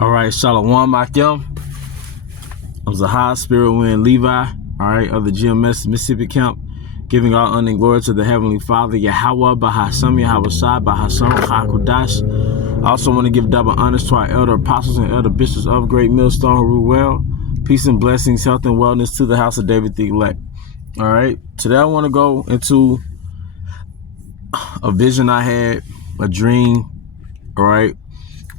All right, Shalom Akim. I'm Zahar Spirit Wind Levi, all right, of the GMS Mississippi Camp, giving all honor and glory to the Heavenly Father, Yahweh, Bahasam, Yahweh Shai, Bahasam, Hakudash. I also want to give double honors to our elder apostles and elder bishops of Great Millstone who rule well. Peace and blessings, health and wellness to the house of David the elect. All right, today I want to go into a vision I had, a dream, all right,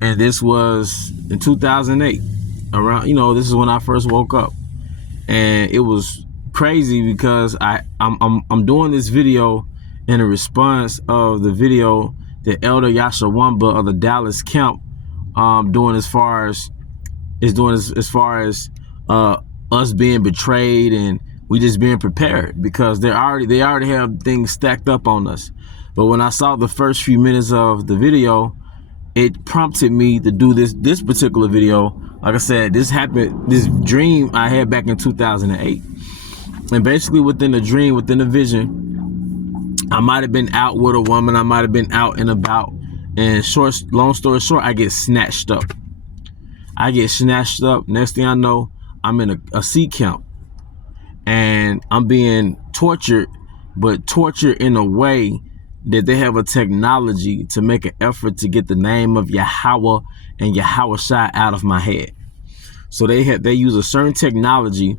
and this was in 2008. Around, this is when I first woke up, and it was crazy because I'm doing this video in a response of the video that Elder Yashawamba of the Dallas camp doing as far as us being betrayed and we just being prepared because they already have things stacked up on us. But when I saw the first few minutes of the video, it prompted me to do this particular video. Like I said, this dream I had back in 2008. And basically within the dream, within the vision, I might have been out with a woman, I might have been out and about, and long story short, I get snatched up. Next thing I know, I'm in a sea camp and I'm being tortured, but tortured in a way that they have a technology to make an effort to get the name of Yahweh and Yahweh Shai out of my head. So they use a certain technology,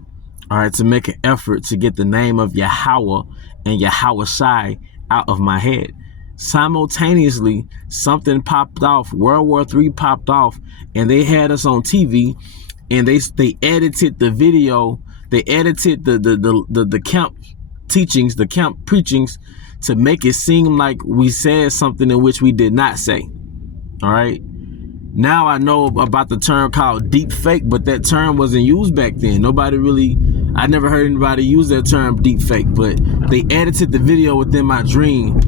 all right, to make an effort to get the name of Yahweh and Yahweh Shai out of my head. Simultaneously, something popped off. World War III popped off, and they had us on TV, and they edited the video. They edited the camp teachings, the camp preachings, to make it seem like we said something in which we did not say. All right. Now I know about the term called deep fake, but that term wasn't used back then. I never heard anybody use that term deep fake, but they edited the video within my dream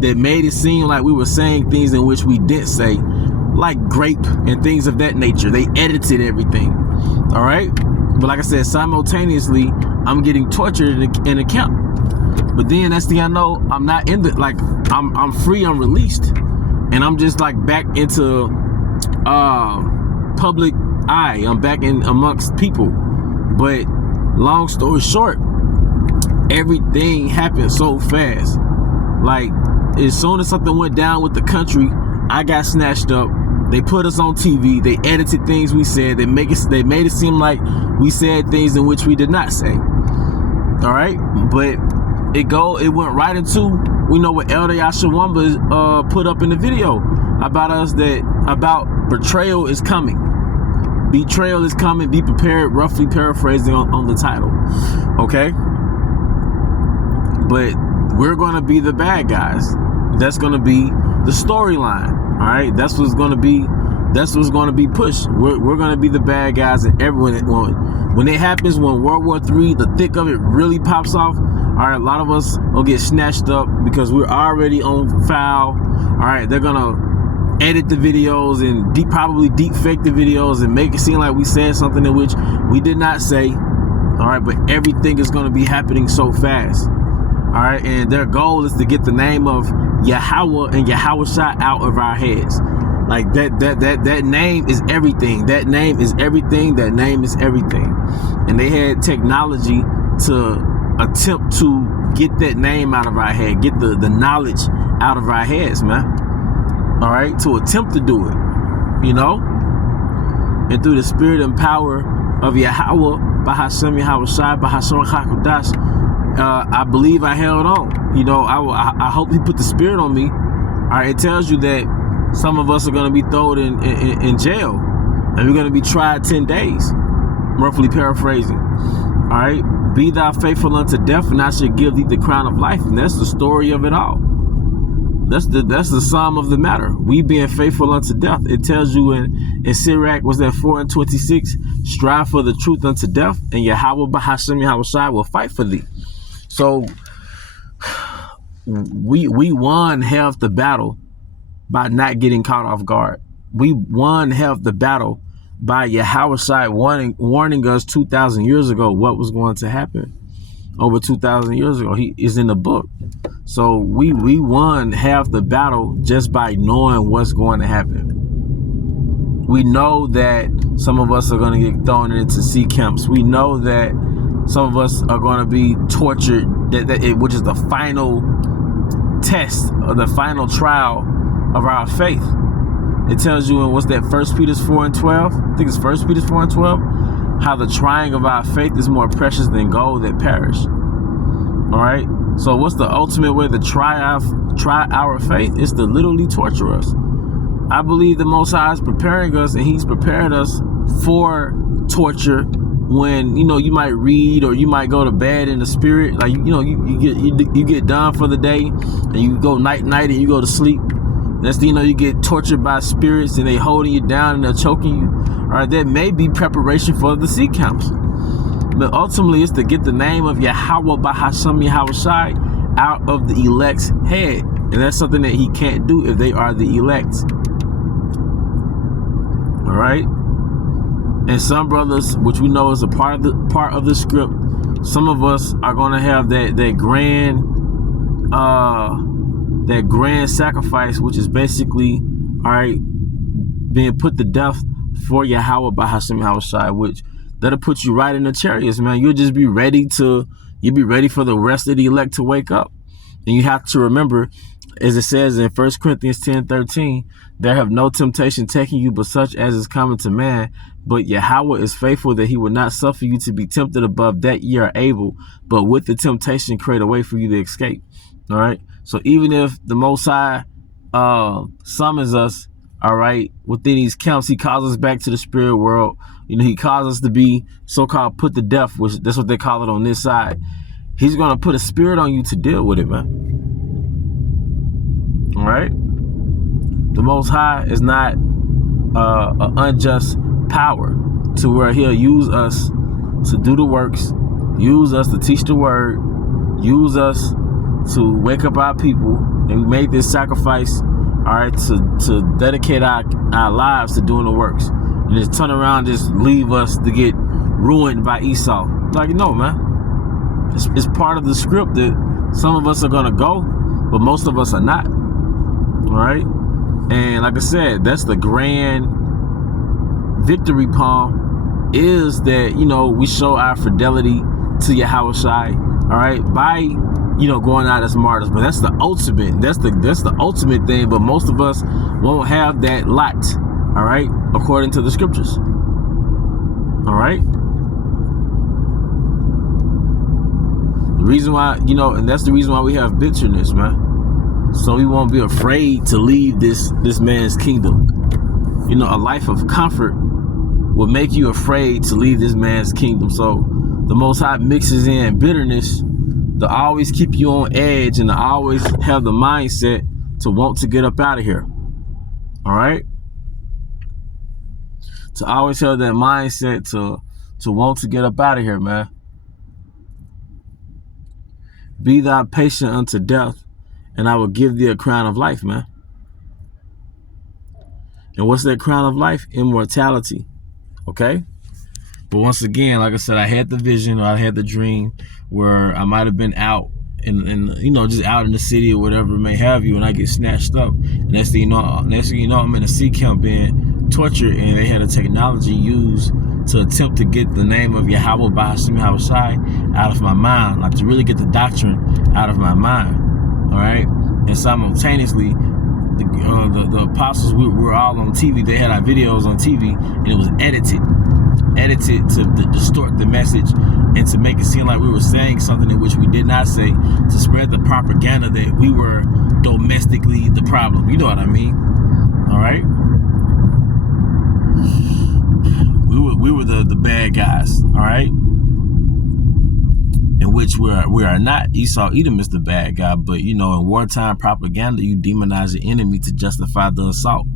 that made it seem like we were saying things in which we didn't say, like grape and things of that nature. They edited everything. All right. But like I said, simultaneously, I'm getting tortured in a camp. But then next thing I know, I'm not in I'm free, I'm released. And I'm just like back into public eye. I'm back in amongst people. But long story short, everything happened so fast. Like as soon as something went down with the country, I got snatched up. They put us on TV. They edited things we said. They made it seem like we said things in which we did not say. All right, but it went right into what Elder Yashawamba put up in the video about betrayal is coming. Betrayal is coming. Be prepared. Roughly paraphrasing on the title. Okay, but we're gonna be the bad guys. That's gonna be the storyline. All right, that's what's gonna be pushed. We're gonna be the bad guys, and when it happens, when World War III, the thick of it really pops off. All right, a lot of us will get snatched up because we're already on file. All right, they're gonna edit the videos and probably deep fake the videos and make it seem like we said something in which we did not say. All right, but everything is gonna be happening so fast. All right, and their goal is to get the name of Yahweh and Yahweh Shai out of our heads. Like that name is everything. That name is everything. That name is everything. And they had technology to attempt to get that name out of our head, get the knowledge out of our heads, man. All right, to attempt to do it, and through the spirit and power of Yahweh, Bahasam Yahweh Shai, Bahasam Hakudash, I believe I held on. I hope he put the spirit on me. All right, it tells you that some of us are going to be thrown in jail, and we're going to be tried 10 days, roughly paraphrasing. All right, be thou faithful unto death, and I shall give thee the crown of life. And that's the story of it all. That's the sum of the matter. We being faithful unto death. It tells you in Sirach, was that 4:26, strive for the truth unto death, and Yahweh Bahashem Yahweh Shai will fight for thee. So we won half the battle by not getting caught off guard. We won half the battle by Yahweh Shai warning us 2,000 years ago what was going to happen. Over 2,000 years ago, he is in the book. So we won half the battle just by knowing what's going to happen. We know that some of us are going to get thrown into sea camps. We know that some of us are going to be tortured, which is the final test or the final trial of our faith. It tells you in what's that, 1 Peter 4:12? I think it's 1 Peter 4:12. How the trying of our faith is more precious than gold that perish. All right. So what's the ultimate way to try our faith? It's to literally torture us. I believe the Most High is preparing us, and He's prepared us for torture. When you might read or you might go to bed in the spirit, like you get done for the day, and you go night and you go to sleep. That's you get tortured by spirits, and they holding you down and they're choking you. All right, that may be preparation for the sea camps, but ultimately it's to get the name of Yahweh Bahashem Yahushai out of the elect's head, and that's something that He can't do if they are the elect. All right. And some brothers, which we know is a part of the script, some of us are going to have that grand sacrifice, which is basically, all right, being put to death for Yahweh Bahashem Yahushai, which that'll put you right in the chariots, man. You'll be ready for the rest of the elect to wake up. And you have to remember, as it says in 1 Corinthians 10:13, there have no temptation taking you but such as is common to man. But Yahweh is faithful, that He will not suffer you to be tempted above that ye are able, but with the temptation create a way for you to escape. All right. So even if the Most High summons us, all right, within these camps, He calls us back to the spirit world. He calls us to be so-called put to death, which that's what they call it on this side. He's going to put a spirit on you to deal with it, man. All right. The Most High is not an unjust power to where He'll use us to do the works, use us to teach the word, use us to wake up our people, and we made this sacrifice, all right, to dedicate our lives to doing the works, and just turn around, just leave us to get ruined by Esau. Like, no, man. It's part of the script that some of us are gonna go, but most of us are not. All right, and like I said, that's the grand victory palm, is that we show our fidelity to Yahushai, all right, by going out as martyrs. But that's the ultimate. That's the ultimate thing. But most of us won't have that lot. All right, according to the scriptures. All right. The reason why and that's the reason why we have bitterness, man. So we won't be afraid to leave this man's kingdom. A life of comfort will make you afraid to leave this man's kingdom. So the Most High mixes in bitterness to always keep you on edge and to always have the mindset to want to get up out of here. All right? To always have that mindset to want to get up out of here, man. Be thou patient unto death, and I will give thee a crown of life, man. And what's that crown of life? Immortality. Okay? But once again, like I said, I had the vision, or I had the dream where I might have been out and just out in the city or whatever it may have you, and I get snatched up. And next thing you know, I'm in a sea camp being tortured, and they had a technology used to attempt to get the name of Yahweh Bahashem Yahushai out of my mind, like to really get the doctrine out of my mind. All right? And simultaneously, the apostles, we were all on TV. They had our videos on TV, and it was edited to distort the message and to make it seem like we were saying something in which we did not say, to spread the propaganda that we were domestically the problem. You know what I mean? All right? We were the bad guys. All right? In which we are not. Esau Edom is the bad guy, but in wartime propaganda, you demonize your enemy to justify the assault.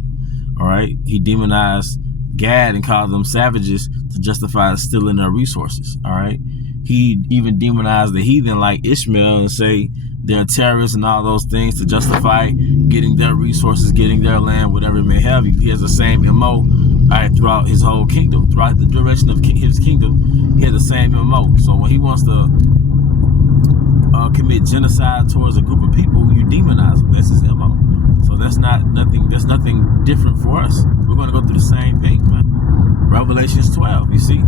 All right, he demonized Gad and called them savages to justify stealing their resources. All right, he even demonized the heathen like Ishmael and say they're terrorists and all those things to justify getting their resources, getting their land, whatever it may have you. He has the same MO throughout his whole kingdom, throughout the duration of his kingdom. He has the same MO. So when he wants to commit genocide towards a group of people, you demonize them. That's his MO. So So that's nothing different for us. We're going to go through the same thing, man. Revelations 12, you see.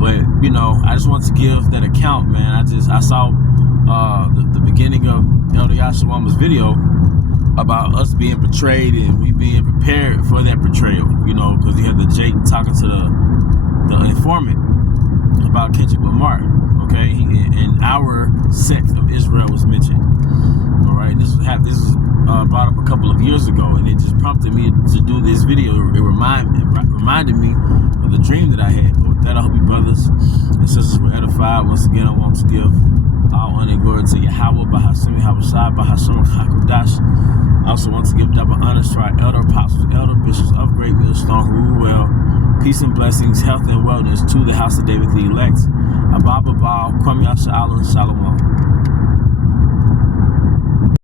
But, you know, I just want to give that account, man. I saw the beginning of Elder Yashawama's video about us being betrayed and we being prepared for that betrayal, you know, because you had the Jake talking to the informant about Kendrick Lamar, okay? And our sect of Israel was mentioned, all right? This was brought up a couple of years ago, and it just prompted me to do this video. It reminded me of the dream that I had. But with that, I hope you brothers and sisters were edified. Once again, I want to give all honor and glory to Yahweh, Bahashem Yahushua, Bahashem Hakudash. I also want to give double honors to our elder apostles, elder bishops of Great Millstone who rule well. Peace and blessings, health and wellness to the house of David the elect. Abba Baal, Kwam Yasha Allah, Shalom.